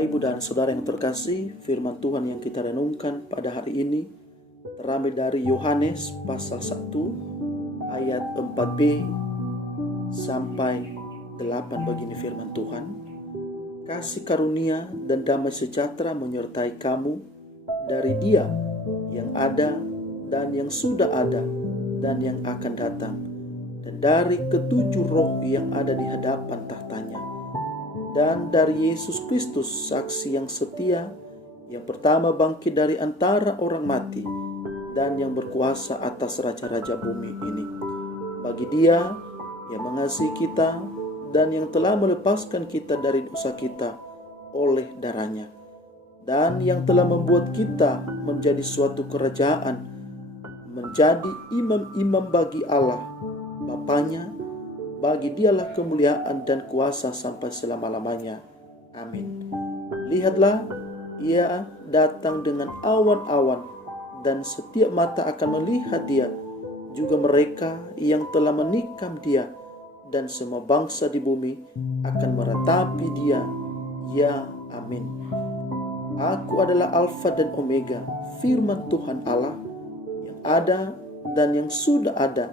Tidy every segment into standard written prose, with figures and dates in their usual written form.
Bapak, Ibu, dan Saudara yang terkasih, firman Tuhan yang kita renungkan pada hari ini terambil dari Yohanes pasal 1 ayat 4b sampai 8. Begini firman Tuhan: kasih karunia dan damai sejahtera menyertai kamu dari Dia yang ada dan yang sudah ada dan yang akan datang, dan dari ketujuh roh yang ada di hadapan tahtanya, dan dari Yesus Kristus, saksi yang setia, yang pertama bangkit dari antara orang mati, dan yang berkuasa atas raja-raja bumi ini. Bagi Dia yang mengasihi kita dan yang telah melepaskan kita dari dosa kita oleh darah-Nya, dan yang telah membuat kita menjadi suatu kerajaan, menjadi imam-imam bagi Allah Bapanya. Bagi Dialah kemuliaan dan kuasa sampai selama-lamanya. Amin. Lihatlah, Ia datang dengan awan-awan, dan setiap mata akan melihat Dia, juga mereka yang telah menikam Dia, dan semua bangsa di bumi akan meratapi Dia. Ya, amin. Aku adalah Alfa dan Omega, firman Tuhan Allah, yang ada dan yang sudah ada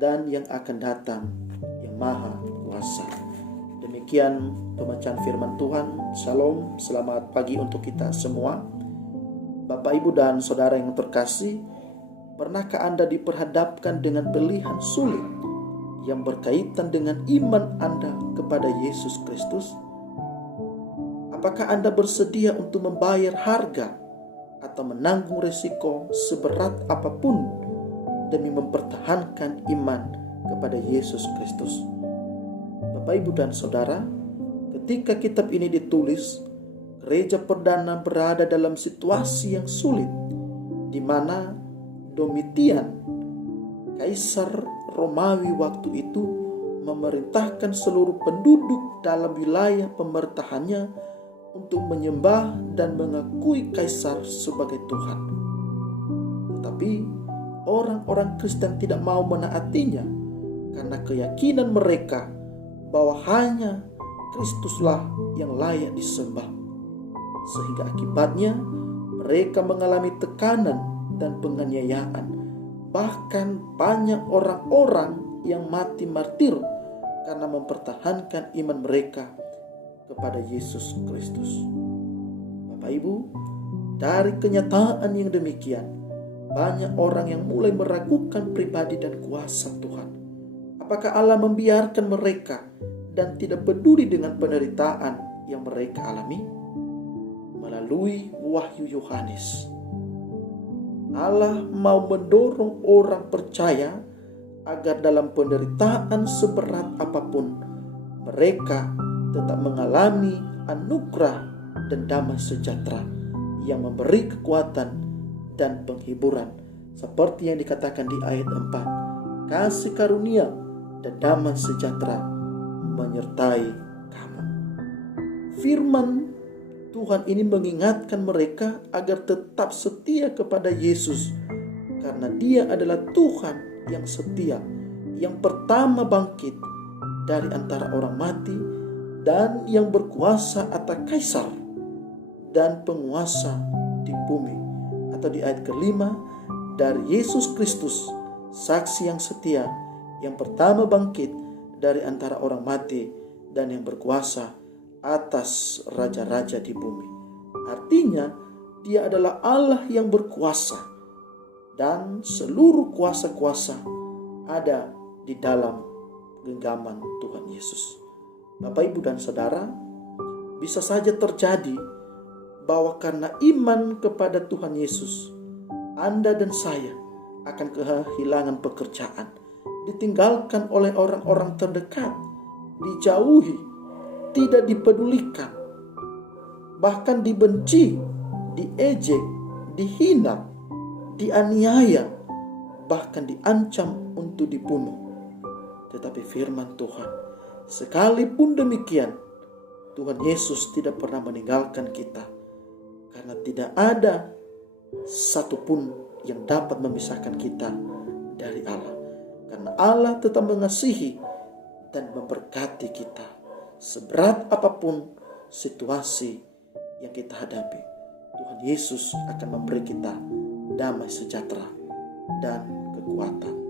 dan yang akan datang, yang Maha Kuasa. Demikian pembacaan firman Tuhan. Shalom, selamat pagi untuk kita semua. Bapak, Ibu, dan Saudara yang terkasih, pernahkah Anda diperhadapkan dengan pilihan sulit yang berkaitan dengan iman Anda kepada Yesus Kristus? Apakah Anda bersedia untuk membayar harga atau menanggung risiko seberat apapun demi mempertahankan iman kepada Yesus Kristus? Bapak, Ibu, dan Saudara, ketika kitab ini ditulis, gereja perdana berada dalam situasi yang sulit, di mana Domitian, kaisar Romawi waktu itu, memerintahkan seluruh penduduk dalam wilayah pemerintahannya untuk menyembah dan mengakui kaisar sebagai Tuhan. Tetapi orang-orang Kristen tidak mau menaatinya karena keyakinan mereka bahwa hanya Kristuslah yang layak disembah. Sehingga akibatnya mereka mengalami tekanan dan penganiayaan. Bahkan banyak orang-orang yang mati martir karena mempertahankan iman mereka kepada Yesus Kristus. Bapak, Ibu, dari kenyataan yang demikian, banyak orang yang mulai meragukan pribadi dan kuasa Tuhan. Apakah Allah membiarkan mereka dan tidak peduli dengan penderitaan yang mereka alami? Melalui wahyu Yohanes, Allah mau mendorong orang percaya agar dalam penderitaan seberat apapun, mereka tetap mengalami anugerah dan damai sejahtera yang memberi kekuatan dan penghiburan, seperti yang dikatakan di ayat 4, kasih karunia dan damai sejahtera menyertai kamu. Firman Tuhan ini mengingatkan mereka agar tetap setia kepada Yesus, karena Dia adalah Tuhan yang setia, yang pertama bangkit dari antara orang mati, dan yang berkuasa atas kaisar dan penguasa di bumi. Atau di ayat kelima, dari Yesus Kristus, saksi yang setia, yang pertama bangkit dari antara orang mati, dan yang berkuasa atas raja-raja di bumi. Artinya, Dia adalah Allah yang berkuasa, dan seluruh kuasa-kuasa ada di dalam genggaman Tuhan Yesus. Bapak, Ibu, dan Saudara, bisa saja terjadi bahwa karena iman kepada Tuhan Yesus, Anda dan saya akan kehilangan pekerjaan, ditinggalkan oleh orang-orang terdekat, dijauhi, tidak dipedulikan, bahkan dibenci, diejek, dihina, dianiaya, bahkan diancam untuk dibunuh. Tetapi firman Tuhan, sekalipun demikian, Tuhan Yesus tidak pernah meninggalkan kita, karena tidak ada satupun yang dapat memisahkan kita dari Allah. Karena Allah tetap mengasihi dan memberkati kita, seberat apapun situasi yang kita hadapi, Tuhan Yesus akan memberi kita damai sejahtera dan kekuatan.